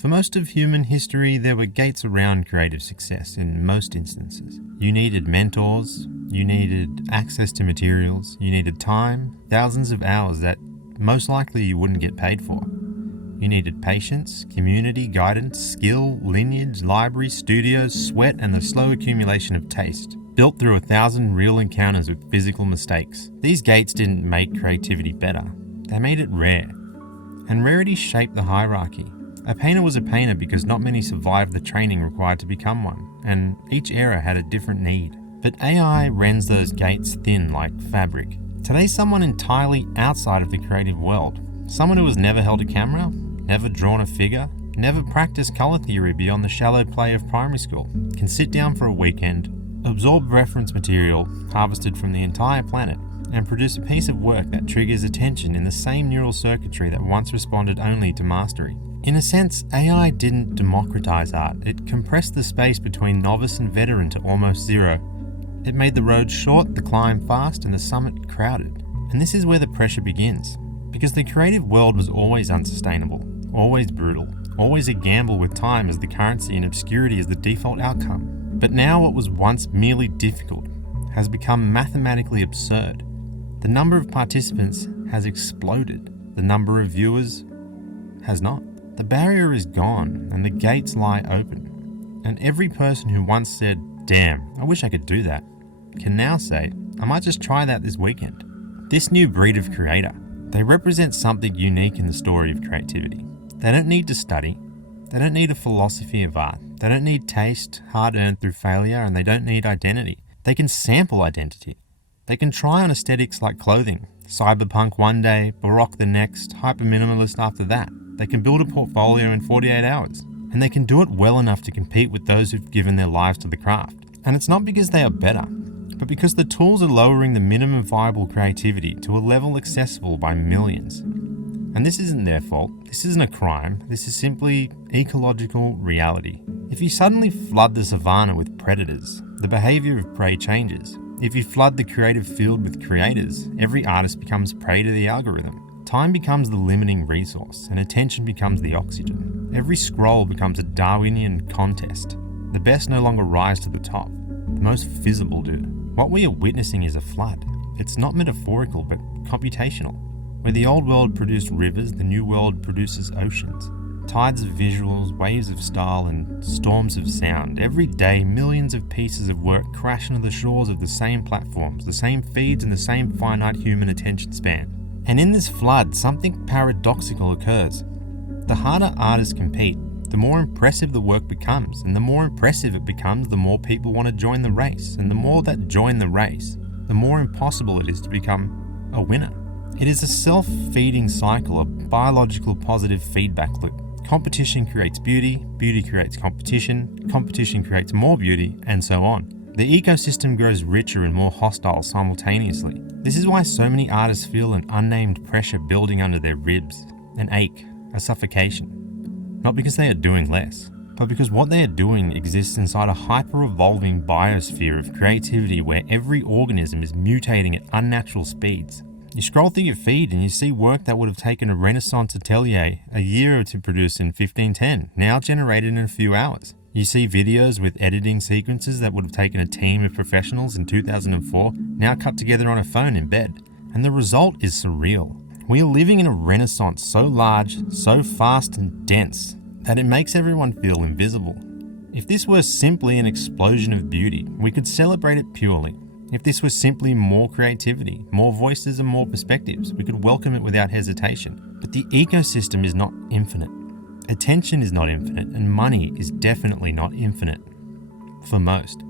For most of human history, there were gates around creative success in most instances. You needed mentors, you needed access to materials, you needed time, thousands of hours that most likely you wouldn't get paid for. You needed patience, community, guidance, skill, lineage, library, studios, sweat, and the slow accumulation of taste, built through 1,000 real encounters with physical mistakes. These gates didn't make creativity better, they made it rare. And rarity shaped the hierarchy. A painter was a painter because not many survived the training required to become one, and each era had a different need. But AI rends those gates thin like fabric. Today's someone entirely outside of the creative world. Someone who has never held a camera, never drawn a figure, never practiced colour theory beyond the shallow play of primary school, can sit down for a weekend, absorb reference material harvested from the entire planet, and produce a piece of work that triggers attention in the same neural circuitry that once responded only to mastery. In a sense, AI didn't democratize art, it compressed the space between novice and veteran to almost zero. It made the road short, the climb fast, and the summit crowded. And this is where the pressure begins. Because the creative world was always unsustainable, always brutal, always a gamble with time as the currency and obscurity as the default outcome. But now what was once merely difficult has become mathematically absurd. The number of participants has exploded. The number of viewers has not. The barrier is gone and the gates lie open. And every person who once said, "Damn, I wish I could do that," can now say, "I might just try that this weekend." This new breed of creator, they represent something unique in the story of creativity. They don't need to study. They don't need a philosophy of art. They don't need taste, hard-earned through failure, and they don't need identity. They can sample identity. They can try on aesthetics like clothing, cyberpunk one day, baroque the next, hyper-minimalist after that. They can build a portfolio in 48 hours. And they can do it well enough to compete with those who've given their lives to the craft. And it's not because they are better, but because the tools are lowering the minimum viable creativity to a level accessible by millions. And this isn't their fault, this isn't a crime, this is simply ecological reality. If you suddenly flood the savannah with predators, the behaviour of prey changes. If you flood the creative field with creators, every artist becomes prey to the algorithm. Time becomes the limiting resource, and attention becomes the oxygen. Every scroll becomes a Darwinian contest. The best no longer rise to the top. The most visible do. What we are witnessing is a flood. It's not metaphorical, but computational. Where the old world produced rivers, the new world produces oceans. Tides of visuals, waves of style, and storms of sound. Every day, millions of pieces of work crash into the shores of the same platforms, the same feeds, and the same finite human attention span. And in this flood, something paradoxical occurs. The harder artists compete, the more impressive the work becomes, and the more impressive it becomes, the more people want to join the race, and the more that join the race, the more impossible it is to become a winner. It is a self-feeding cycle, a biological positive feedback loop. Competition creates beauty, beauty creates competition, competition creates more beauty, and so on. The ecosystem grows richer and more hostile simultaneously. This is why so many artists feel an unnamed pressure building under their ribs, an ache, a suffocation. Not because they are doing less, but because what they are doing exists inside a hyper-evolving biosphere of creativity where every organism is mutating at unnatural speeds. You scroll through your feed and you see work that would have taken a Renaissance atelier a year to produce in 1510, now generated in a few hours. You see videos with editing sequences that would have taken a team of professionals in 2004, now cut together on a phone in bed. And the result is surreal. We are living in a renaissance so large, so fast and dense, that it makes everyone feel invisible. If this were simply an explosion of beauty, we could celebrate it purely. If this was simply more creativity, more voices and more perspectives, we could welcome it without hesitation. But the ecosystem is not infinite. Attention is not infinite, and money is definitely not infinite. For most.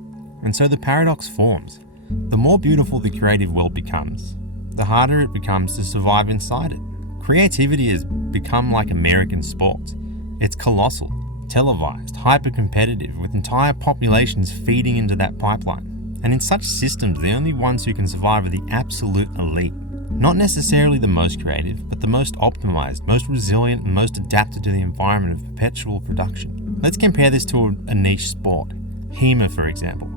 And so the paradox forms. The more beautiful the creative world becomes, the harder it becomes to survive inside it. Creativity has become like American sports. It's colossal, televised, hyper-competitive, with entire populations feeding into that pipeline. And in such systems, the only ones who can survive are the absolute elite. Not necessarily the most creative, but the most optimized, most resilient, and most adapted to the environment of perpetual production. Let's compare this to a niche sport. HEMA, for example.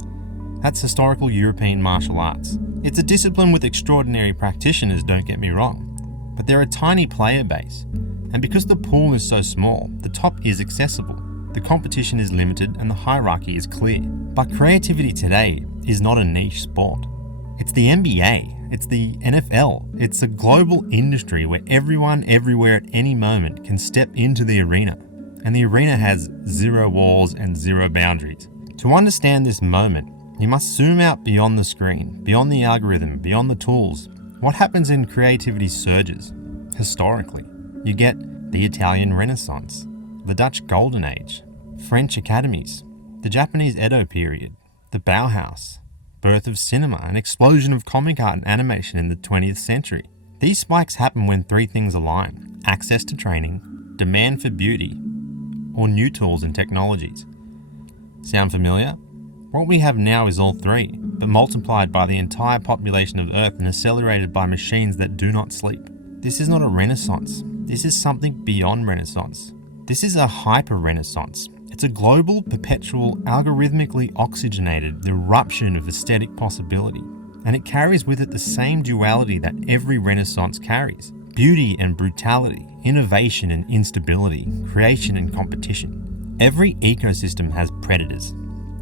That's historical European martial arts. It's a discipline with extraordinary practitioners, don't get me wrong. but they're a tiny player base. And because the pool is so small, the top is accessible. The competition is limited and the hierarchy is clear. But creativity today is not a niche sport. It's the NBA, it's the NFL, it's a global industry where everyone, everywhere at any moment can step into the arena. And the arena has zero walls and zero boundaries. To understand this moment, you must zoom out beyond the screen, beyond the algorithm, beyond the tools. What happens in creativity surges? Historically, you get the Italian Renaissance, the Dutch Golden Age, French academies, the Japanese Edo period, the Bauhaus, birth of cinema, an explosion of comic art and animation in the 20th century. These spikes happen when three things align: access to training, demand for beauty, or new tools and technologies. Sound familiar? What we have now is all three, but multiplied by the entire population of Earth and accelerated by machines that do not sleep. This is not a renaissance. This is something beyond renaissance. This is a hyper-renaissance. It's a global, perpetual, algorithmically oxygenated eruption of aesthetic possibility. And it carries with it the same duality that every renaissance carries: beauty and brutality, innovation and instability, creation and competition. Every ecosystem has predators.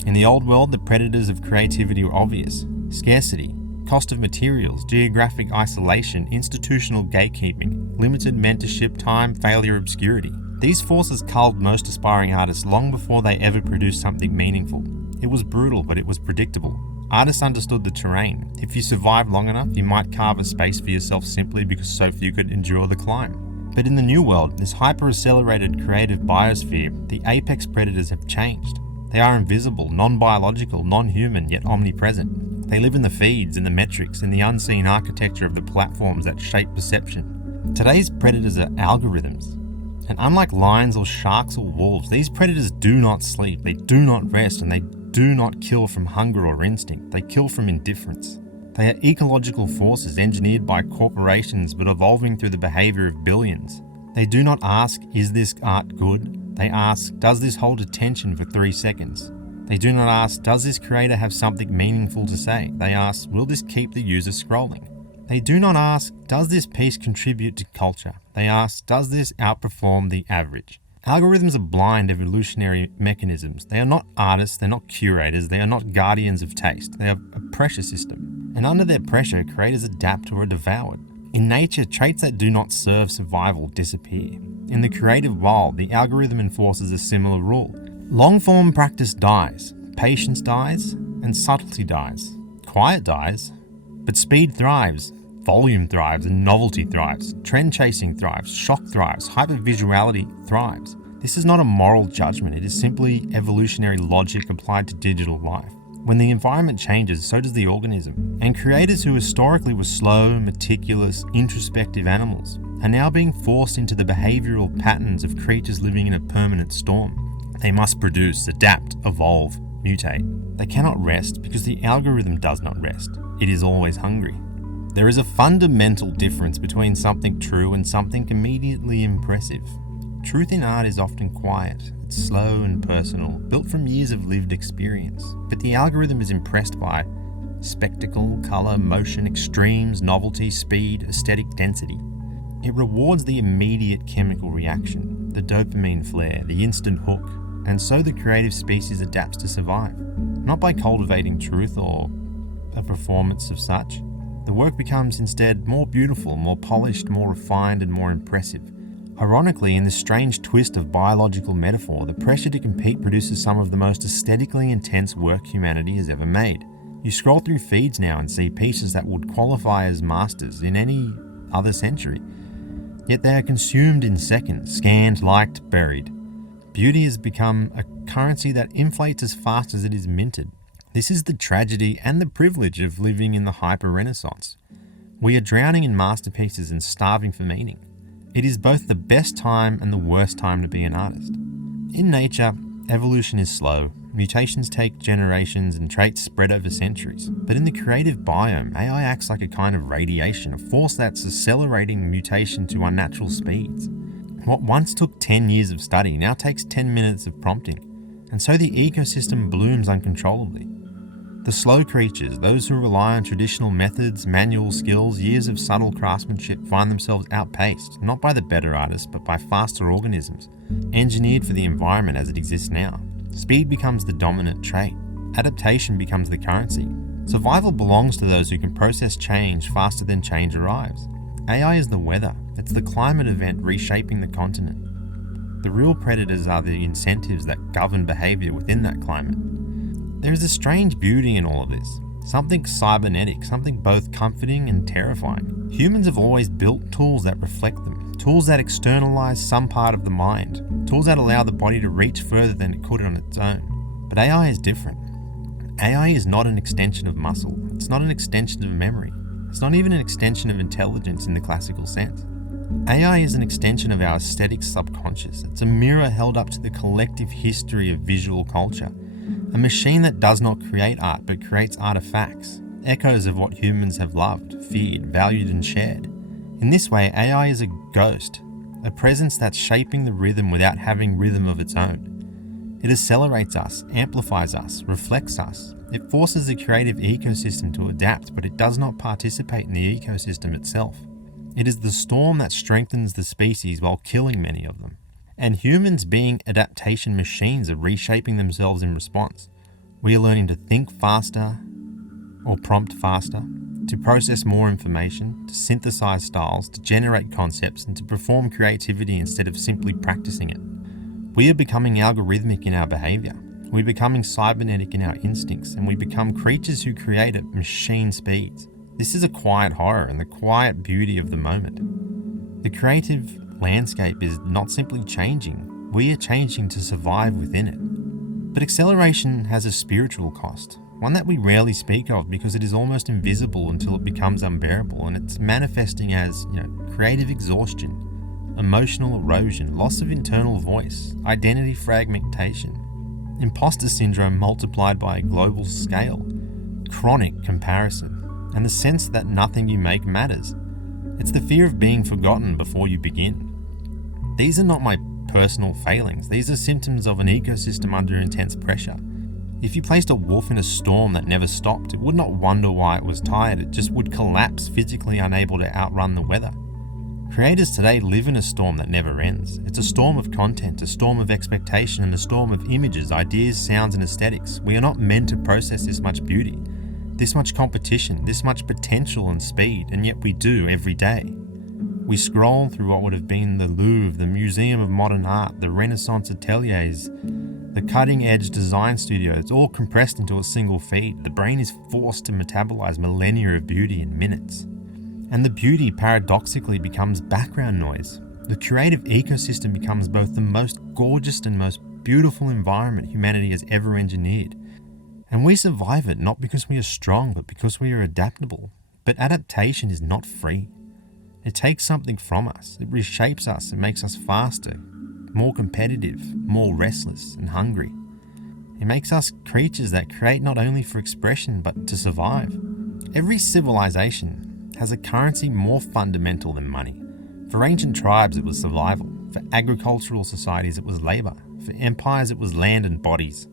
In the old world, the predators of creativity were obvious: scarcity, cost of materials, geographic isolation, institutional gatekeeping, limited mentorship, time, failure, obscurity. These forces culled most aspiring artists long before they ever produced something meaningful. It was brutal, but it was predictable. Artists understood the terrain. If you survived long enough, you might carve a space for yourself simply because so few could endure the climb. But in the new world, this hyper-accelerated creative biosphere, the apex predators have changed. They are invisible, non-biological, non-human, yet omnipresent. They live in the feeds, in the metrics, in the unseen architecture of the platforms that shape perception. Today's predators are algorithms. And unlike lions or sharks or wolves, these predators do not sleep, they do not rest, and they do not kill from hunger or instinct. They kill from indifference. They are ecological forces engineered by corporations but evolving through the behavior of billions. They do not ask, is this art good? They ask, does this hold attention for 3 seconds? They do not ask, does this creator have something meaningful to say? They ask, will this keep the user scrolling? They do not ask, does this piece contribute to culture? They ask, does this outperform the average? Algorithms are blind evolutionary mechanisms. They are not artists, they're not curators, they are not guardians of taste. They are a pressure system. And under their pressure, creators adapt or are devoured. In nature, traits that do not serve survival disappear. In the creative world, the algorithm enforces a similar rule. Long-form practice dies, patience dies, and subtlety dies. Quiet dies, but speed thrives, volume thrives, and novelty thrives. Trend chasing thrives, shock thrives, hypervisuality thrives. This is not a moral judgment, it is simply evolutionary logic applied to digital life. When the environment changes, so does the organism. And creators who historically were slow, meticulous, introspective animals are now being forced into the behavioral patterns of creatures living in a permanent storm. They must produce, adapt, evolve, mutate. They cannot rest because the algorithm does not rest. It is always hungry. There is a fundamental difference between something true and something immediately impressive. Truth in art is often quiet, it's slow and personal, built from years of lived experience. But the algorithm is impressed by spectacle, color, motion, extremes, novelty, speed, aesthetic density. It rewards the immediate chemical reaction, the dopamine flare, the instant hook, and so the creative species adapts to survive. Not by cultivating truth or a performance of such. The work becomes instead more beautiful, more polished, more refined, and more impressive. Ironically, in this strange twist of biological metaphor, the pressure to compete produces some of the most aesthetically intense work humanity has ever made. You scroll through feeds now and see pieces that would qualify as masters in any other century. Yet they are consumed in seconds, scanned, liked, buried. Beauty has become a currency that inflates as fast as it is minted. This is the tragedy and the privilege of living in the hyper-renaissance. We are drowning in masterpieces and starving for meaning. It is both the best time and the worst time to be an artist. In nature, evolution is slow. Mutations take generations and traits spread over centuries. But in the creative biome, AI acts like a kind of radiation, a force that's accelerating mutation to unnatural speeds. What once took 10 years of study now takes 10 minutes of prompting. And so the ecosystem blooms uncontrollably. The slow creatures, those who rely on traditional methods, manual skills, years of subtle craftsmanship, find themselves outpaced, not by the better artists, but by faster organisms, engineered for the environment as it exists now. Speed becomes the dominant trait. Adaptation becomes the currency. Survival belongs to those who can process change faster than change arrives. AI is the weather. It's the climate event reshaping the continent. The real predators are the incentives that govern behavior within that climate. There is a strange beauty in all of this. Something cybernetic, something both comforting and terrifying. Humans have always built tools that reflect them. Tools that externalize some part of the mind. Tools that allow the body to reach further than it could on its own. But AI is different. AI is not an extension of muscle. It's not an extension of memory. It's not even an extension of intelligence in the classical sense. AI is an extension of our aesthetic subconscious. It's a mirror held up to the collective history of visual culture. A machine that does not create art but creates artifacts, echoes of what humans have loved, feared, valued and shared. In this way, AI is a ghost, a presence that's shaping the rhythm without having rhythm of its own. It accelerates us, amplifies us, reflects us. It forces the creative ecosystem to adapt, but it does not participate in the ecosystem itself. It is the storm that strengthens the species while killing many of them. And humans, being adaptation machines, are reshaping themselves in response. We are learning to think faster or prompt faster, to process more information, to synthesize styles, to generate concepts, and to perform creativity instead of simply practicing it. We are becoming algorithmic in our behavior. We're becoming cybernetic in our instincts, and we become creatures who create at machine speeds. This is a quiet horror and the quiet beauty of the moment. The creative landscape is not simply changing, we are changing to survive within it. But acceleration has a spiritual cost, one that we rarely speak of because it is almost invisible until it becomes unbearable, and it's manifesting as, creative exhaustion, emotional erosion, loss of internal voice, identity fragmentation, imposter syndrome multiplied by a global scale, chronic comparison, and the sense that nothing you make matters. It's the fear of being forgotten before you begin. These are not my personal failings. These are symptoms of an ecosystem under intense pressure. If you placed a wolf in a storm that never stopped, it would not wonder why it was tired. It just would collapse, physically unable to outrun the weather. Creators today live in a storm that never ends. It's a storm of content, a storm of expectation, and a storm of images, ideas, sounds, and aesthetics. We are not meant to process this much beauty, this much competition, this much potential and speed, and yet we do every day. We scroll through what would have been the Louvre, the Museum of Modern Art, the Renaissance ateliers, the cutting-edge design studios, all compressed into a single feed. The brain is forced to metabolize millennia of beauty in minutes. And the beauty paradoxically becomes background noise. The creative ecosystem becomes both the most gorgeous and most beautiful environment humanity has ever engineered. And we survive it not because we are strong, but because we are adaptable. But adaptation is not free. It takes something from us. It reshapes us. It makes us faster, more competitive, more restless and hungry. It makes us creatures that create not only for expression, but to survive. Every civilization has a currency more fundamental than money. For ancient tribes, it was survival. For agricultural societies, it was labor. For empires, it was land and bodies.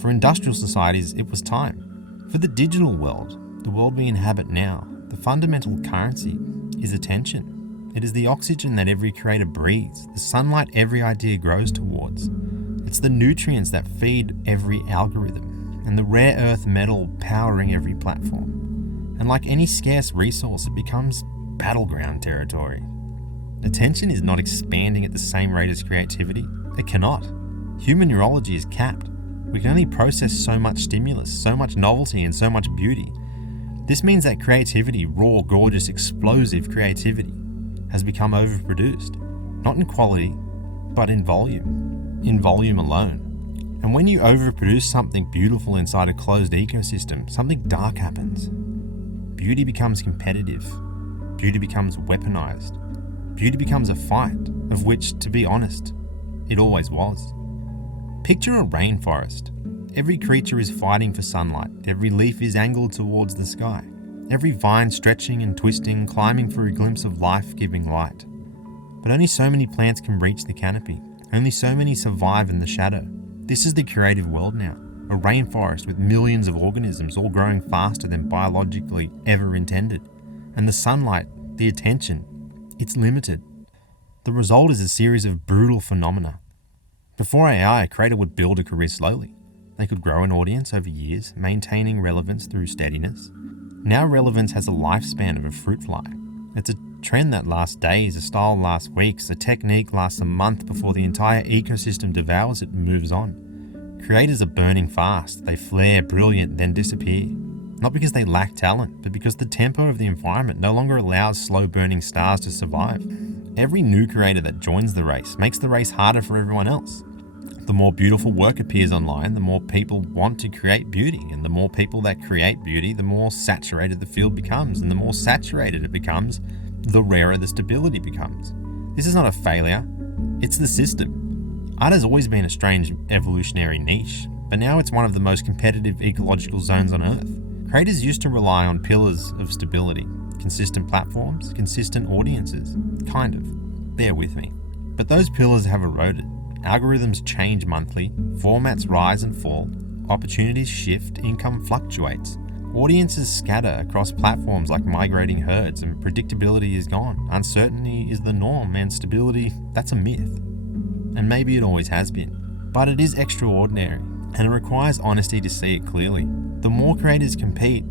For industrial societies, it was time. For the digital world, the world we inhabit now, the fundamental currency is attention. It is the oxygen that every creator breathes, the sunlight every idea grows towards. It's the nutrients that feed every algorithm, and the rare earth metal powering every platform. And like any scarce resource, it becomes battleground territory. Attention is not expanding at the same rate as creativity. It cannot. Human neurology is capped. We can only process so much stimulus, so much novelty, and so much beauty. This means that creativity, raw, gorgeous, explosive creativity, has become overproduced, not in quality, but in volume alone. And when you overproduce something beautiful inside a closed ecosystem, something dark happens. Beauty becomes competitive. Beauty becomes weaponized. Beauty becomes a fight, of which, to be honest, it always was. Picture a rainforest. Every creature is fighting for sunlight. Every leaf is angled towards the sky. Every vine stretching and twisting, climbing for a glimpse of life-giving light. But only so many plants can reach the canopy. Only so many survive in the shadow. This is the creative world now. a rainforest with millions of organisms all growing faster than biologically ever intended. And the sunlight, the attention, it's limited. The result is a series of brutal phenomena. Before AI, a creator would build a career slowly. They could grow an audience over years, maintaining relevance through steadiness. Now relevance has a lifespan of a fruit fly. It's a trend that lasts days, a style lasts weeks, a technique lasts a month before the entire ecosystem devours it and moves on. Creators are burning fast. They flare brilliant, then disappear. Not because they lack talent, but because the tempo of the environment no longer allows slow-burning stars to survive. Every new creator that joins the race makes the race harder for everyone else. The more beautiful work appears online, the more people want to create beauty, and the more people that create beauty, the more saturated the field becomes, and the more saturated it becomes, the rarer the stability becomes. This is not a failure, it's the system. Art has always been a strange evolutionary niche, but now it's one of the most competitive ecological zones on Earth. Creators used to rely on pillars of stability, consistent platforms, consistent audiences, kind of. Bear with me. But those pillars have eroded. Algorithms change monthly, formats rise and fall, opportunities shift, income fluctuates. Audiences scatter across platforms like migrating herds, and predictability is gone. Uncertainty is the norm, and stability, that's a myth. And maybe it always has been. But it is extraordinary, and it requires honesty to see it clearly. The more creators compete,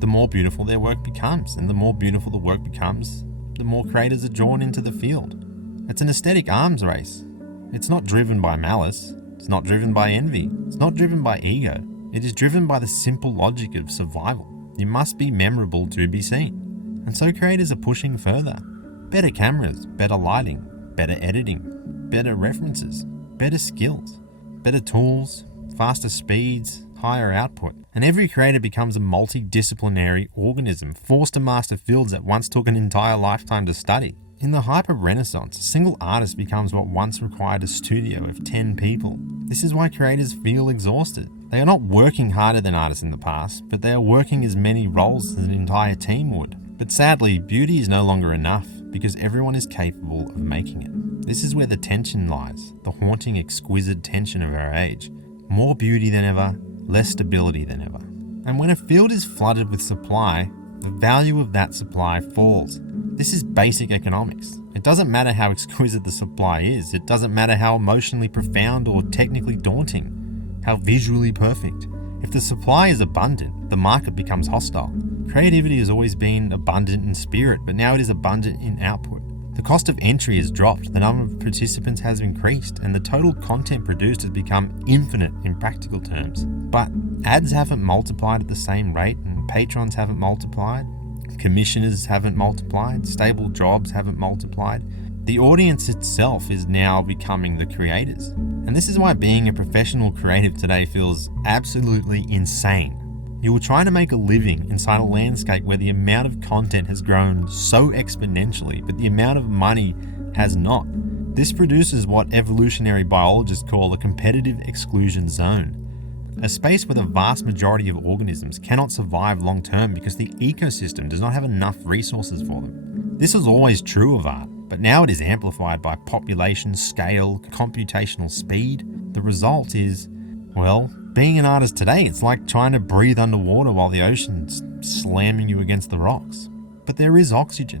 the more beautiful their work becomes, and the more beautiful the work becomes, the more creators are drawn into the field. It's an aesthetic arms race. It's not driven by malice, it's not driven by envy, it's not driven by ego. It is driven by the simple logic of survival. You must be memorable to be seen. And so creators are pushing further. Better cameras, better lighting, better editing, better references, better skills, better tools, faster speeds, higher output. And every creator becomes a multidisciplinary organism, forced to master fields that once took an entire lifetime to study. In the hyper-renaissance, a single artist becomes what once required a studio of 10 people. This is why creators feel exhausted. They are not working harder than artists in the past, but they are working as many roles as an entire team would. But sadly, beauty is no longer enough, because everyone is capable of making it. This is where the tension lies, the haunting, exquisite tension of our age. More beauty than ever, less stability than ever. And when a field is flooded with supply, the value of that supply falls. This is basic economics. It doesn't matter how exquisite the supply is. It doesn't matter how emotionally profound or technically daunting, how visually perfect. If the supply is abundant, the market becomes hostile. Creativity has always been abundant in spirit, but now it is abundant in output. The cost of entry has dropped, the number of participants has increased, and the total content produced has become infinite in practical terms. But ads haven't multiplied at the same rate, and patrons haven't multiplied. Commissioners haven't multiplied, stable jobs haven't multiplied. The audience itself is now becoming the creators. And this is why being a professional creative today feels absolutely insane. You are trying to make a living inside a landscape where the amount of content has grown so exponentially, but the amount of money has not. This produces what evolutionary biologists call a competitive exclusion zone. A space where the vast majority of organisms cannot survive long term because the ecosystem does not have enough resources for them. This was always true of art, but now it is amplified by population, scale, computational speed. The result is, well, being an artist today, it's like trying to breathe underwater while the ocean's slamming you against the rocks. But there is oxygen,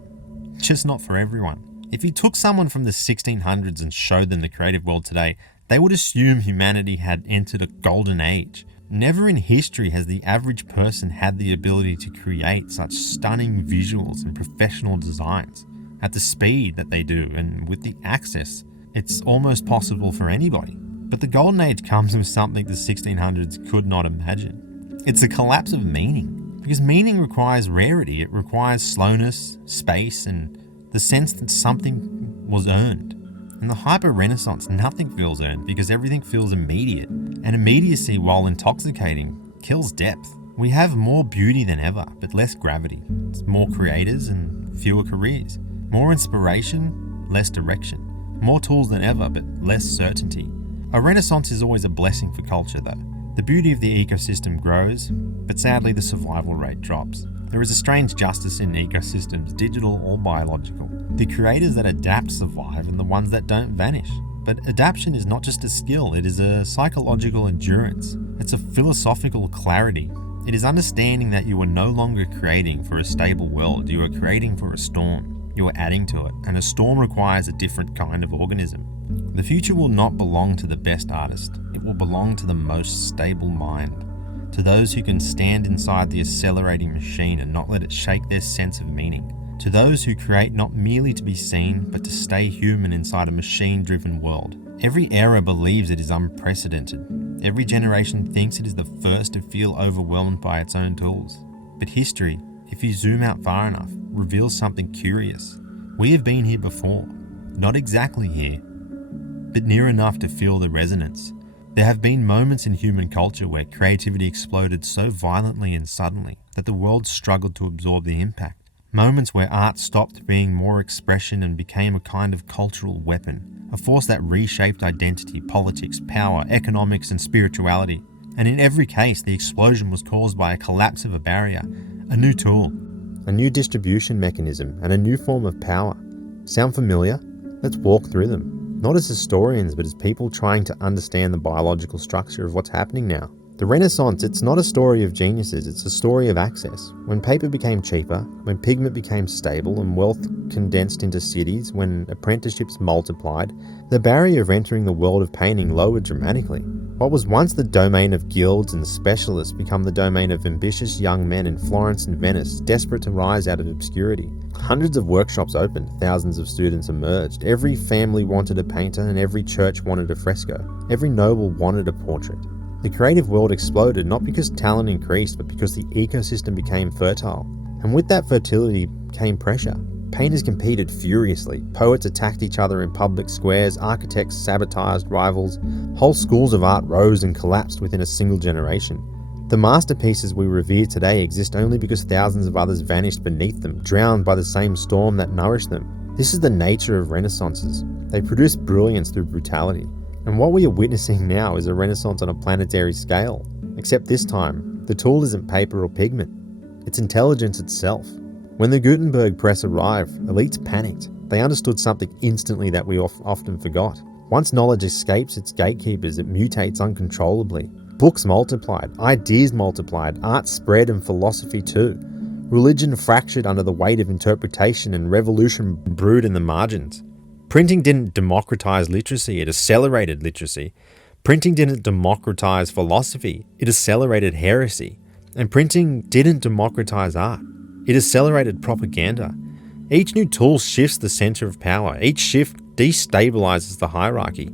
just not for everyone. If you took someone from the 1600s and showed them the creative world today, they would assume humanity had entered a golden age. Never in history has the average person had the ability to create such stunning visuals and professional designs at the speed that they do, and with the access. It's almost possible for anybody. But the golden age comes with something the 1600s could not imagine. It's a collapse of meaning, because meaning requires rarity. It requires slowness, space, and the sense that something was earned. In the hyper-renaissance, nothing feels earned because everything feels immediate. And immediacy, while intoxicating, kills depth. We have more beauty than ever, but less gravity. It's more creators and fewer careers. More inspiration, less direction. More tools than ever, but less certainty. A renaissance is always a blessing for culture though. The beauty of the ecosystem grows, but sadly the survival rate drops. There is a strange justice in ecosystems, digital or biological. The creators that adapt survive and the ones that don't vanish. But adaptation is not just a skill, it is a psychological endurance. It's a philosophical clarity. It is understanding that you are no longer creating for a stable world, you are creating for a storm. You are adding to it, and a storm requires a different kind of organism. The future will not belong to the best artist, it will belong to the most stable mind, to those who can stand inside the accelerating machine and not let it shake their sense of meaning, to those who create not merely to be seen, but to stay human inside a machine-driven world. Every era believes it is unprecedented. Every generation thinks it is the first to feel overwhelmed by its own tools. But history, if you zoom out far enough, reveals something curious. We have been here before. Not exactly here, but near enough to feel the resonance. There have been moments in human culture where creativity exploded so violently and suddenly that the world struggled to absorb the impact. Moments where art stopped being more expression and became a kind of cultural weapon, a force that reshaped identity, politics, power, economics, and spirituality. And in every case, the explosion was caused by a collapse of a barrier, a new tool, a new distribution mechanism, and a new form of power. Sound familiar? Let's walk through them. Not as historians, but as people trying to understand the biological structure of what's happening now. The Renaissance, it's not a story of geniuses, it's a story of access. When paper became cheaper, when pigment became stable and wealth condensed into cities, when apprenticeships multiplied, the barrier of entering the world of painting lowered dramatically. What was once the domain of guilds and specialists became the domain of ambitious young men in Florence and Venice, desperate to rise out of obscurity. Hundreds of workshops opened, thousands of students emerged. Every family wanted a painter and every church wanted a fresco. Every noble wanted a portrait. The creative world exploded not because talent increased, but because the ecosystem became fertile. And with that fertility came pressure. Painters competed furiously. Poets attacked each other in public squares. Architects sabotaged rivals. Whole schools of art rose and collapsed within a single generation. The masterpieces we revere today exist only because thousands of others vanished beneath them, drowned by the same storm that nourished them. This is the nature of renaissances. They produce brilliance through brutality. And what we are witnessing now is a renaissance on a planetary scale. Except this time, the tool isn't paper or pigment. It's intelligence itself. When the Gutenberg press arrived, elites panicked. They understood something instantly that we often forgot. Once knowledge escapes its gatekeepers, it mutates uncontrollably. Books multiplied, ideas multiplied, art spread, and philosophy too. Religion fractured under the weight of interpretation, and revolution brewed in the margins. Printing didn't democratize literacy, it accelerated literacy. Printing didn't democratize philosophy, it accelerated heresy. And printing didn't democratize art, it accelerated propaganda. Each new tool shifts the center of power. Each shift destabilizes the hierarchy.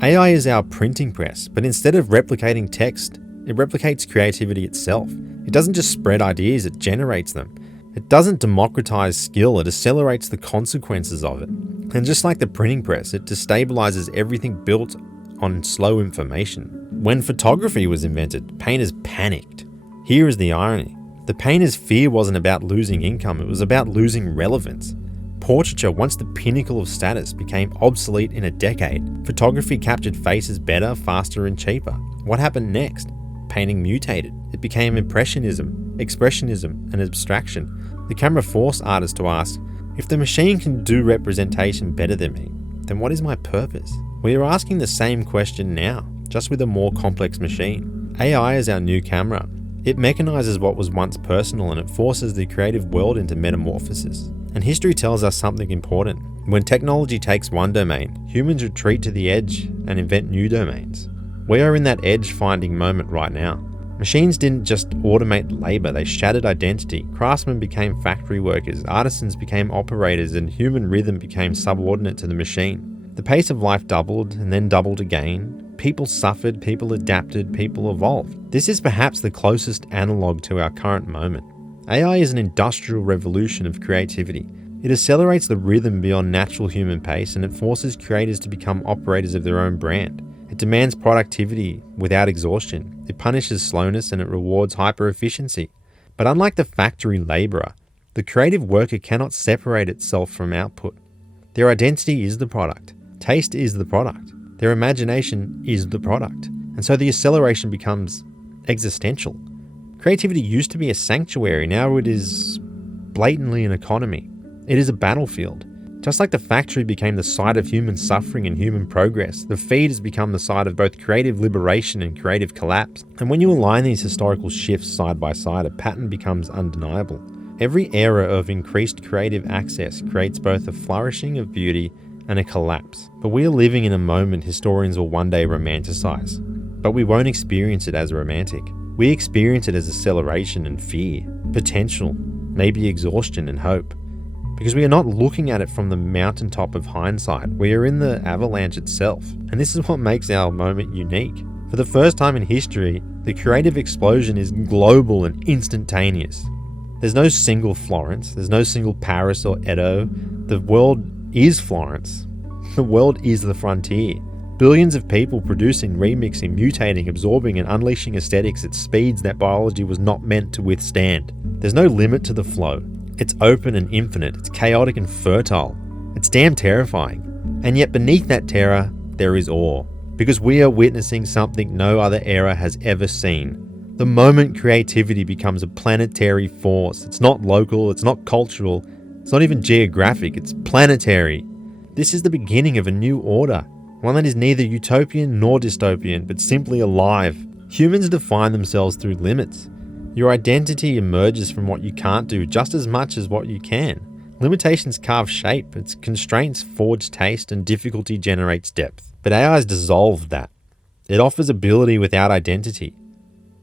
AI is our printing press, but instead of replicating text, it replicates creativity itself. It doesn't just spread ideas, it generates them. It doesn't democratize skill, it accelerates the consequences of it. And just like the printing press, it destabilizes everything built on slow information. When photography was invented, painters panicked. Here is the irony. The painter's fear wasn't about losing income, it was about losing relevance. Portraiture, once the pinnacle of status, became obsolete in a decade. Photography captured faces better, faster, and cheaper. What happened next? Painting mutated. It became impressionism, expressionism, and abstraction. The camera forced artists to ask, if the machine can do representation better than me, then what is my purpose? We are asking the same question now, just with a more complex machine. AI is our new camera. It mechanizes what was once personal and it forces the creative world into metamorphosis. And history tells us something important. When technology takes one domain, humans retreat to the edge and invent new domains. We are in that edge-finding moment right now. Machines didn't just automate labor, they shattered identity. Craftsmen became factory workers, artisans became operators, and human rhythm became subordinate to the machine. The pace of life doubled and then doubled again. People suffered, people adapted, people evolved. This is perhaps the closest analog to our current moment. AI is an industrial revolution of creativity. It accelerates the rhythm beyond natural human pace, and it forces creators to become operators of their own brand. It demands productivity without exhaustion. It punishes slowness and it rewards hyper-efficiency. But unlike the factory laborer, the creative worker cannot separate itself from output. Their identity is the product. Taste is the product. Their imagination is the product. And so the acceleration becomes existential. Creativity used to be a sanctuary, now it is blatantly an economy. It is a battlefield. Just like the factory became the site of human suffering and human progress, the feed has become the site of both creative liberation and creative collapse. And when you align these historical shifts side by side, a pattern becomes undeniable. Every era of increased creative access creates both a flourishing of beauty and a collapse. But we are living in a moment historians will one day romanticize. But we won't experience it as romantic. We experience it as acceleration and fear, potential, maybe exhaustion and hope. Because we are not looking at it from the mountaintop of hindsight, we are in the avalanche itself. And this is what makes our moment unique. For the first time in history, the creative explosion is global and instantaneous. There's no single Florence, there's no single Paris or Edo. The world is Florence. The world is the frontier. Billions of people producing, remixing, mutating, absorbing and unleashing aesthetics at speeds that biology was not meant to withstand. There's no limit to the flow. It's open and infinite, it's chaotic and fertile. It's damn terrifying. And yet beneath that terror, there is awe. Because we are witnessing something no other era has ever seen. The moment creativity becomes a planetary force, it's not local, it's not cultural, it's not even geographic, it's planetary. This is the beginning of a new order, one that is neither utopian nor dystopian, but simply alive. Humans define themselves through limits. Your identity emerges from what you can't do just as much as what you can. Limitations carve shape, its constraints forge taste, and difficulty generates depth. But AI has dissolved that. It offers ability without identity,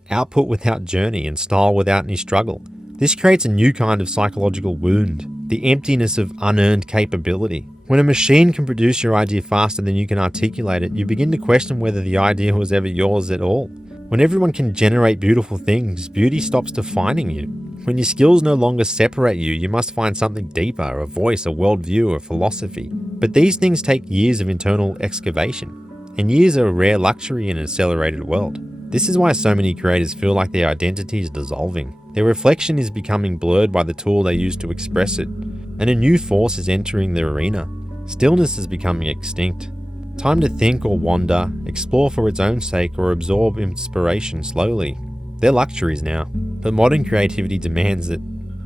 output without journey, and style without any struggle. This creates a new kind of psychological wound, the emptiness of unearned capability. When a machine can produce your idea faster than you can articulate it, you begin to question whether the idea was ever yours at all. When everyone can generate beautiful things, beauty stops defining you. When your skills no longer separate you, you must find something deeper, a voice, a worldview, a philosophy. But these things take years of internal excavation, and years are a rare luxury in an accelerated world. This is why so many creators feel like their identity is dissolving. Their reflection is becoming blurred by the tool they use to express it, and a new force is entering the arena. Stillness is becoming extinct. Time to think or wander, explore for its own sake, or absorb inspiration slowly. They're luxuries now, but modern creativity demands that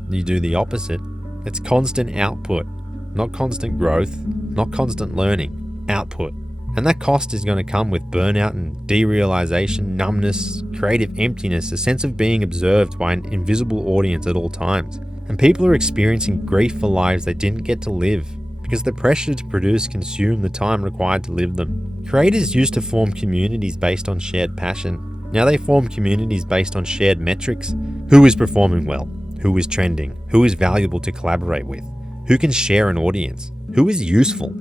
you do the opposite. It's constant output, not constant growth, not constant learning, output. And that cost is going to come with burnout and derealization, numbness, creative emptiness, a sense of being observed by an invisible audience at all times. And people are experiencing grief for lives they didn't get to live, because the pressure to produce consumed the time required to live them. Creators used to form communities based on shared passion. Now they form communities based on shared metrics. Who is performing well? Who is trending? Who is valuable to collaborate with? Who can share an audience? Who is useful?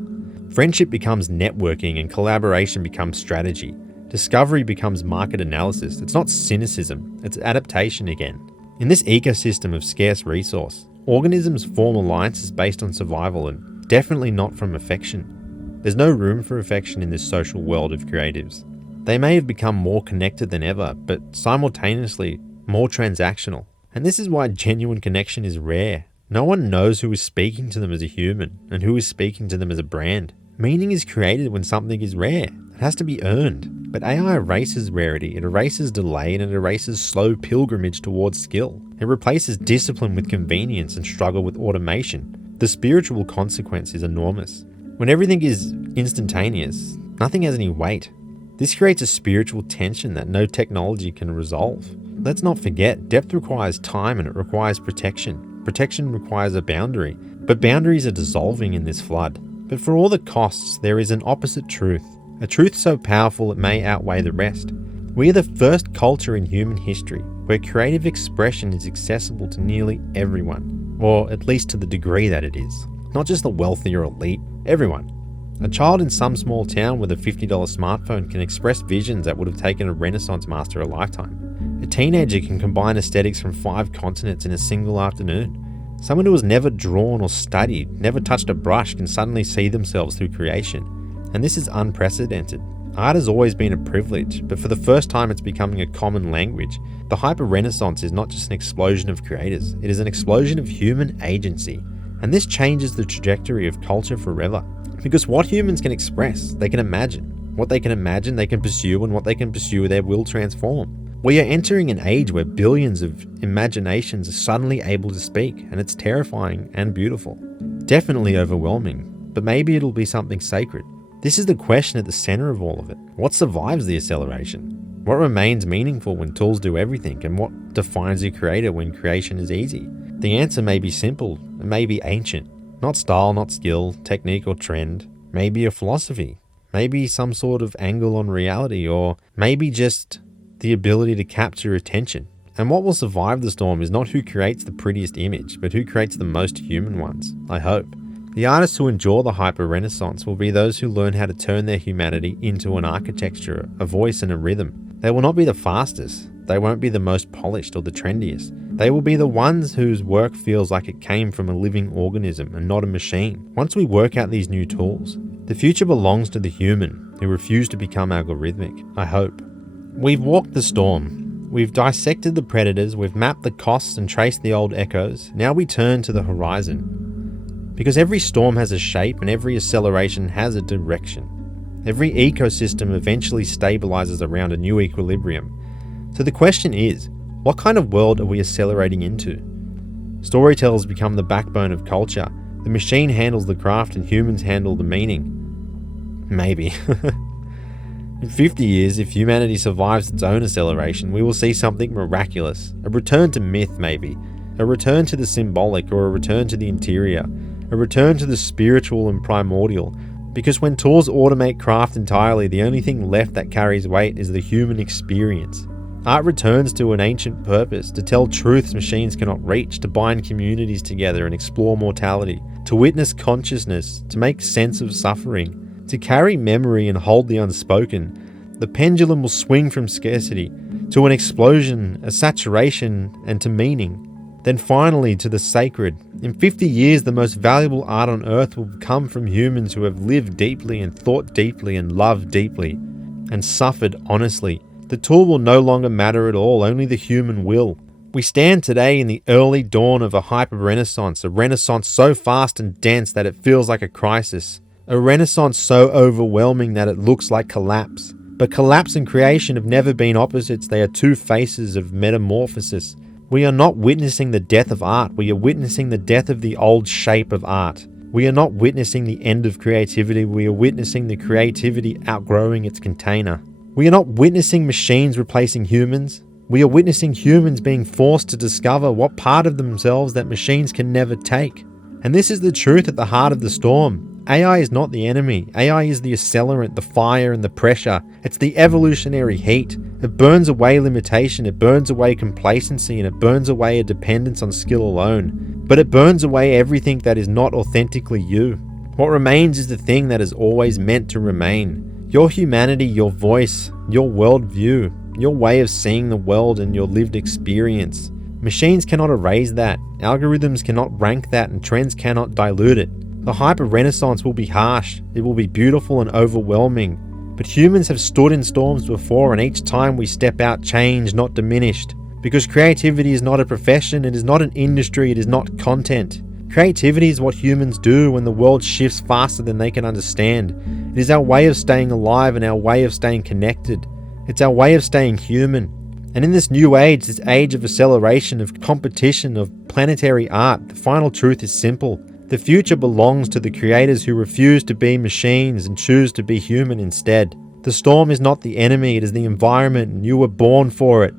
Friendship becomes networking and collaboration becomes strategy. Discovery becomes market analysis. It's not cynicism, it's adaptation again. In this ecosystem of scarce resource, organisms form alliances based on survival and definitely not from affection. There's no room for affection in this social world of creatives. They may have become more connected than ever, but simultaneously more transactional. And this is why genuine connection is rare. No one knows who is speaking to them as a human and who is speaking to them as a brand. Meaning is created when something is rare. It has to be earned. But AI erases rarity, it erases delay, and it erases slow pilgrimage towards skill. It replaces discipline with convenience and struggle with automation. The spiritual consequence is enormous. When everything is instantaneous, nothing has any weight. This creates a spiritual tension that no technology can resolve. Let's not forget, depth requires time and it requires protection. Protection requires a boundary, but boundaries are dissolving in this flood. But for all the costs, there is an opposite truth. A truth so powerful it may outweigh the rest. We are the first culture in human history where creative expression is accessible to nearly everyone, or at least to the degree that it is. Not just the wealthy or elite, everyone. A child in some small town with a $50 smartphone can express visions that would have taken a Renaissance master a lifetime. A teenager can combine aesthetics from 5 continents in a single afternoon. Someone who has never drawn or studied, never touched a brush, can suddenly see themselves through creation. And this is unprecedented. Art has always been a privilege, but for the first time it's becoming a common language. The hyper-renaissance is not just an explosion of creators, it is an explosion of human agency. And this changes the trajectory of culture forever. Because what humans can express, they can imagine. What they can imagine, they can pursue, and what they can pursue, they will transform. We are entering an age where billions of imaginations are suddenly able to speak, and it's terrifying and beautiful. Definitely overwhelming, but maybe it'll be something sacred. This is the question at the center of all of it. What survives the acceleration? What remains meaningful when tools do everything, and what defines a creator when creation is easy? The answer may be simple, it may be ancient. Not style, not skill, technique or trend. Maybe a philosophy. Maybe some sort of angle on reality, or maybe just the ability to capture attention. And what will survive the storm is not who creates the prettiest image, but who creates the most human ones, I hope. The artists who endure the hyper-renaissance will be those who learn how to turn their humanity into an architecture, a voice and a rhythm. They will not be the fastest, they won't be the most polished or the trendiest. They will be the ones whose work feels like it came from a living organism and not a machine. Once we work out these new tools, the future belongs to the human who refuse to become algorithmic, I hope. We've walked the storm. We've dissected the predators, we've mapped the costs and traced the old echoes. Now we turn to the horizon. Because every storm has a shape and every acceleration has a direction. Every ecosystem eventually stabilizes around a new equilibrium. So the question is, what kind of world are we accelerating into? Storytellers become the backbone of culture. The machine handles the craft and humans handle the meaning. Maybe. In 50 years, if humanity survives its own acceleration, we will see something miraculous. A return to myth, maybe. A return to the symbolic, or a return to the interior. A return to the spiritual and primordial. Because when tools automate craft entirely, the only thing left that carries weight is the human experience. Art returns to an ancient purpose, to tell truths machines cannot reach, to bind communities together and explore mortality, to witness consciousness, to make sense of suffering. To carry memory and hold the unspoken, the pendulum will swing from scarcity to an explosion, a saturation, and to meaning. Then finally to the sacred. In 50 years, the most valuable art on earth will come from humans who have lived deeply and thought deeply and loved deeply and suffered honestly. The tool will no longer matter at all, only the human will. We stand today in the early dawn of a hyper-renaissance, a renaissance so fast and dense that it feels like a crisis. A renaissance so overwhelming that it looks like collapse. But collapse and creation have never been opposites, they are two faces of metamorphosis. We are not witnessing the death of art, we are witnessing the death of the old shape of art. We are not witnessing the end of creativity, we are witnessing the creativity outgrowing its container. We are not witnessing machines replacing humans, we are witnessing humans being forced to discover what part of themselves that machines can never take. And this is the truth at the heart of the storm. AI is not the enemy. AI is the accelerant, the fire and the pressure. It's the evolutionary heat. It burns away limitation, it burns away complacency, and it burns away a dependence on skill alone. But it burns away everything that is not authentically you. What remains is the thing that is always meant to remain. Your humanity, your voice, your worldview, your way of seeing the world and your lived experience. Machines cannot erase that. Algorithms cannot rank that, and trends cannot dilute it. The hyper-renaissance will be harsh, it will be beautiful and overwhelming, but humans have stood in storms before, and each time we step out changed, not diminished. Because creativity is not a profession, it is not an industry, it is not content. Creativity is what humans do when the world shifts faster than they can understand. It is our way of staying alive and our way of staying connected. It's our way of staying human. And in this new age, this age of acceleration, of competition, of planetary art, the final truth is simple. The future belongs to the creators who refuse to be machines and choose to be human instead. The storm is not the enemy, it is the environment, and you were born for it.